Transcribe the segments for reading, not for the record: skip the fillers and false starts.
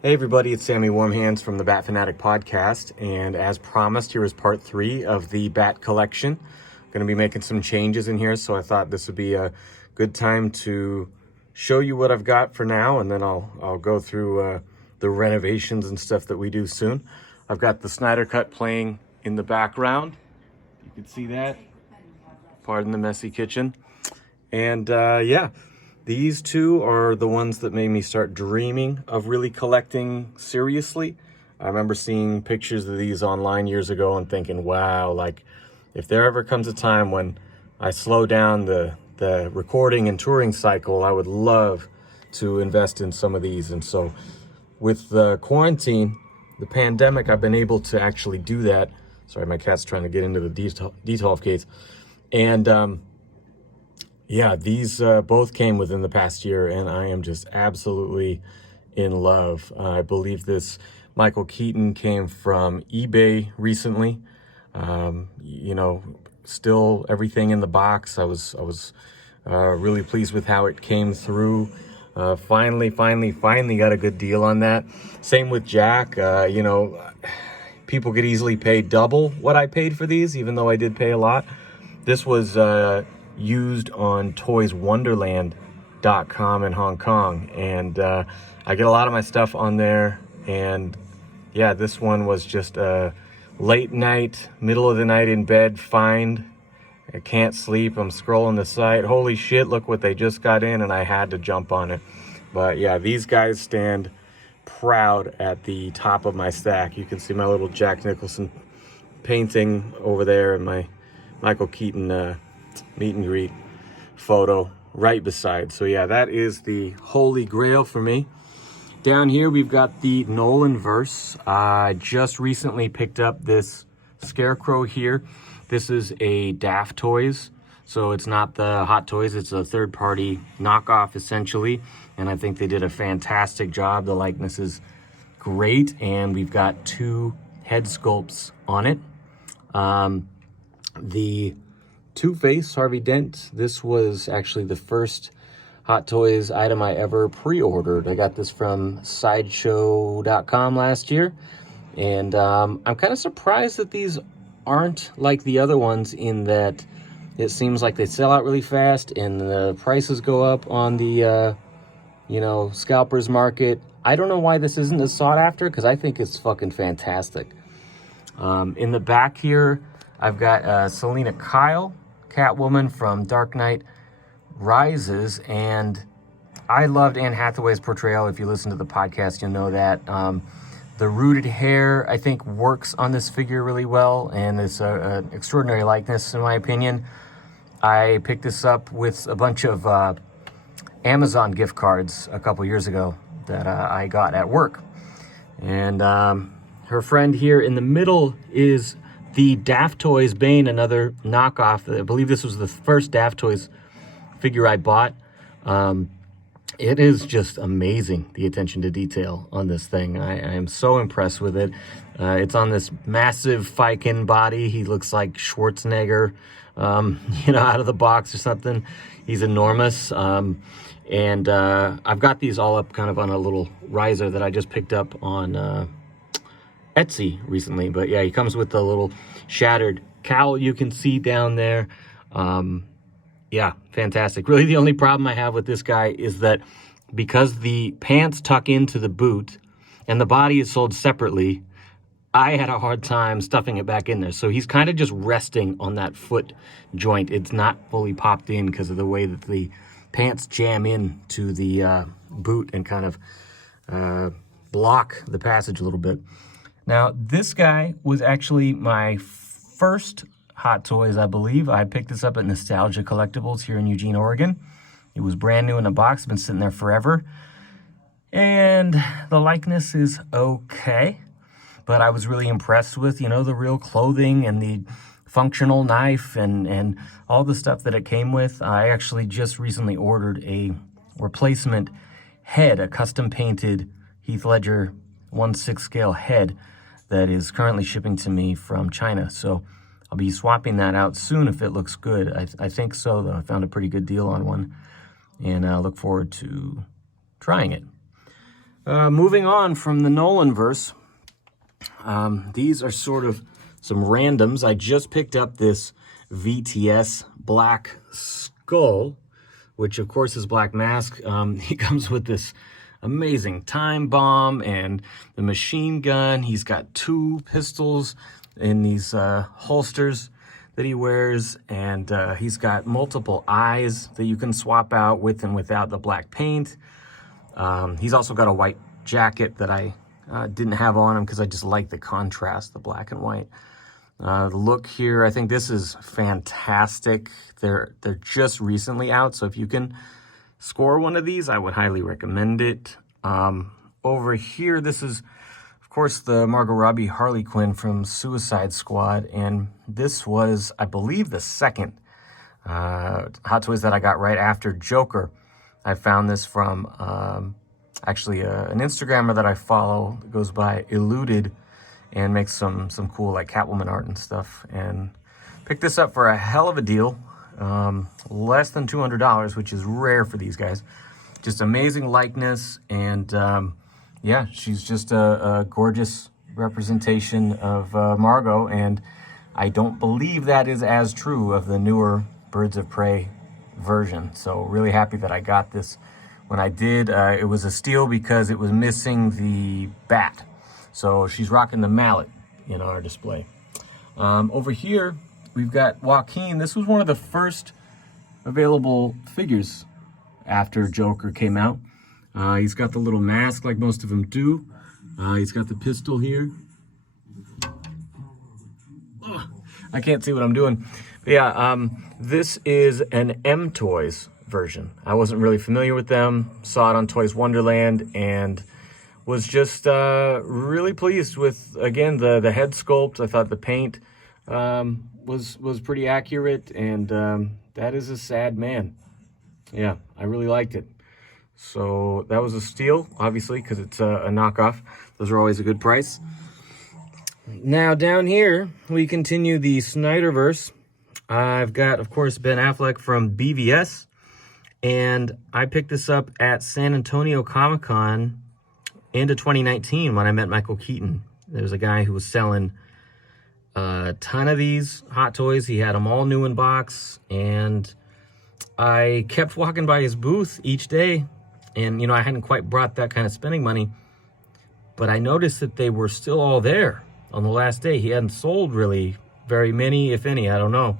Hey everybody, it's Sammy Warm Hands from the Bat Fan Addict Podcast, and as promised, here is part 3 of the Bat collection. I'm going to be making some changes in here, so I thought this would be a good time to show you what I've got for now, and then I'll go through the renovations and stuff that we do soon. I've got the Snyder Cut playing in the background. You can see that. Pardon the messy kitchen. And yeah. These two are the ones that made me start dreaming of really collecting seriously. I remember seeing pictures of these online years ago and thinking, wow, like if there ever comes a time when I slow down the recording and touring cycle, I would love to invest in some of these. And so with the quarantine, the pandemic, I've been able to actually do that. Sorry, my cat's trying to get into the D12 case. And yeah, these both came within the past year, and I am just absolutely in love. I believe this Michael Keaton came from eBay recently. You know, still everything in the box. I was really pleased with how it came through. Finally got a good deal on that. Same with Jack. You know, people could easily pay double what I paid for these, even though I did pay a lot. This was used on toyswonderland.com in Hong Kong, and I get a lot of my stuff on there. And yeah, this one was just a late night, middle of the night in bed find. I can't sleep, I'm scrolling the site, holy shit, look what they just got in, and I had to jump on it. But yeah, these guys stand proud at the top of my stack. You can see my little Jack Nicholson painting over there, and my Michael Keaton meet and greet photo right beside. So yeah, that is the holy grail for me. Down here we've got the Nolan verse. I just recently picked up this Scarecrow here. This is a Daftoys, so it's not the Hot Toys, it's a third-party knockoff essentially, and I think they did a fantastic job. The likeness is great, and we've got 2 head sculpts on it. The Two-Face Harvey Dent, this was actually the first Hot Toys item I ever pre-ordered. I got this from sideshow.com last year, and I'm kind of surprised that these aren't like the other ones in that it seems like they sell out really fast and the prices go up on the you know, scalpers market. I don't know why this isn't as sought after, because I think it's fucking fantastic. In the back here I've got Selena Kyle, Catwoman from Dark Knight Rises, and I loved Anne Hathaway's portrayal. If you listen to the podcast, you'll know that. The rooted hair, I think, works on this figure really well, and it's an extraordinary likeness, in my opinion. I picked this up with a bunch of Amazon gift cards a couple years ago that I got at work. And her friend here in the middle is the Daftoys Bane, another knockoff. I believe this was the first Daftoys figure I bought. It is just amazing, the attention to detail on this thing. I am so impressed with it. It's on this massive Viking body. He looks like Schwarzenegger, you know, out of the box or something. He's enormous. And I've got these all up kind of on a little riser that I just picked up on Etsy recently. But yeah, he comes with a little shattered cowl you can see down there. Yeah, fantastic. Really, the only problem I have with this guy is that because the pants tuck into the boot and the body is sold separately, I had a hard time stuffing it back in there. So he's kind of just resting on that foot joint. It's not fully popped in because of the way that the pants jam in to the boot and kind of block the passage a little bit. Now, this guy was actually my first Hot Toys, I believe. I picked this up at Nostalgia Collectibles here in Eugene, Oregon. It was brand new in a box, been sitting there forever. And the likeness is okay, but I was really impressed with, you know, the real clothing and the functional knife and all the stuff that it came with. I actually just recently ordered a replacement head, a custom painted Heath Ledger 1/6 scale head that is currently shipping to me from China. So I'll be swapping that out soon if it looks good. I think so, though. I found a pretty good deal on one, and I look forward to trying it. Moving on from the Nolanverse, these are sort of some randoms. I just picked up this Vts Black Skull, which of course is Black Mask. He comes with this amazing time bomb and the machine gun. He's got 2 pistols in these holsters that he wears, and he's got multiple eyes that you can swap out with and without the black paint. He's also got a white jacket that I didn't have on him because I just like the contrast, the black and white. The look here, I think this is fantastic. They're just recently out, so if you can score one of these, I would highly recommend it. Over here, this is, of course, the Margot Robbie Harley Quinn from Suicide Squad, and this was, I believe, the second Hot Toys that I got right after Joker. I found this from actually an Instagrammer that I follow that goes by Eluded and makes some cool like Catwoman art and stuff, and picked this up for a hell of a deal, less than $200, which is rare for these guys. Just amazing likeness, and yeah, she's just a gorgeous representation of Margot, and I don't believe that is as true of the newer Birds of Prey version. So really happy that I got this when I did. It was a steal because it was missing the bat. So she's rocking the mallet in our display. Over here, we've got Joaquin. This was one of the first available figures after Joker came out. He's got the little mask like most of them do. He's got the pistol here. Ugh, I can't see what I'm doing. But yeah, this is an M-Toys version. I wasn't really familiar with them. Saw it on Toys Wonderland and was just really pleased with, again, the head sculpt. I thought the paint was pretty accurate, and that is a sad man. Yeah, I really liked it. So that was a steal, obviously, because it's a knockoff. Those are always a good price. Now down here, we continue the Snyderverse. I've got, of course, Ben Affleck from BVS, and I picked this up at San Antonio Comic-Con into 2019 when I met Michael Keaton. There was a guy who was selling a ton of these Hot Toys. He had them all new in box, and I kept walking by his booth each day, and, you know, I hadn't quite brought that kind of spending money, but I noticed that they were still all there on the last day. He hadn't sold really very many, if any, I don't know.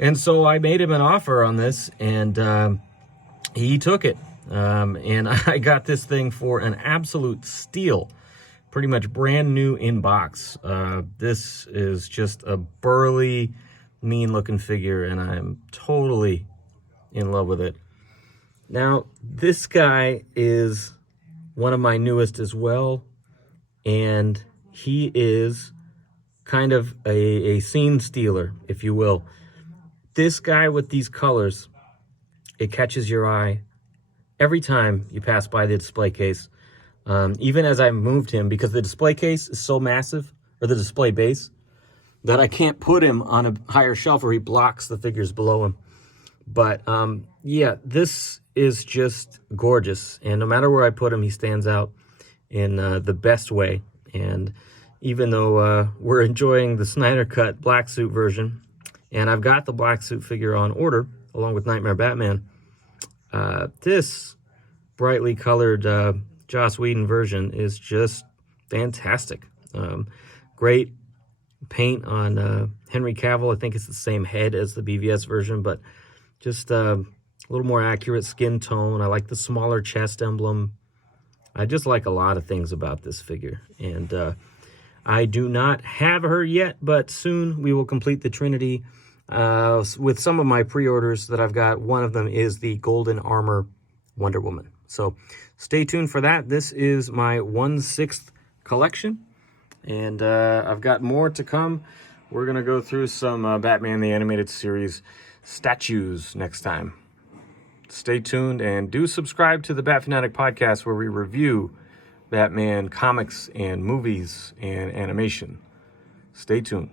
And so I made him an offer on this, and he took it. And I got this thing for an absolute steal. Pretty much brand new in box. This is just a burly, mean-looking figure, and I'm totally in love with it. Now, this guy is one of my newest as well, and he is kind of a scene stealer, if you will. This guy with these colors, it catches your eye every time you pass by the display case. Even as I moved him, because the display case is so massive, or the display base, that I can't put him on a higher shelf or he blocks the figures below him. But yeah, this is just gorgeous. And no matter where I put him, he stands out in the best way. And even though we're enjoying the Snyder Cut black suit version, and I've got the black suit figure on order, along with Nightmare Batman, this brightly colored Joss Whedon version is just fantastic. Great paint on Henry Cavill. I think it's the same head as the BVS version, but just a little more accurate skin tone. I like the smaller chest emblem. I just like a lot of things about this figure. And I do not have her yet, but soon we will complete the Trinity with some of my pre-orders that I've got. One of them is the Golden Armor Wonder Woman. So stay tuned for that. This is my 1/6 collection, and I've got more to come. We're going to go through some Batman the Animated Series statues next time. Stay tuned and do subscribe to the Bat Fan Addict Podcast, where we review Batman comics and movies and animation. Stay tuned.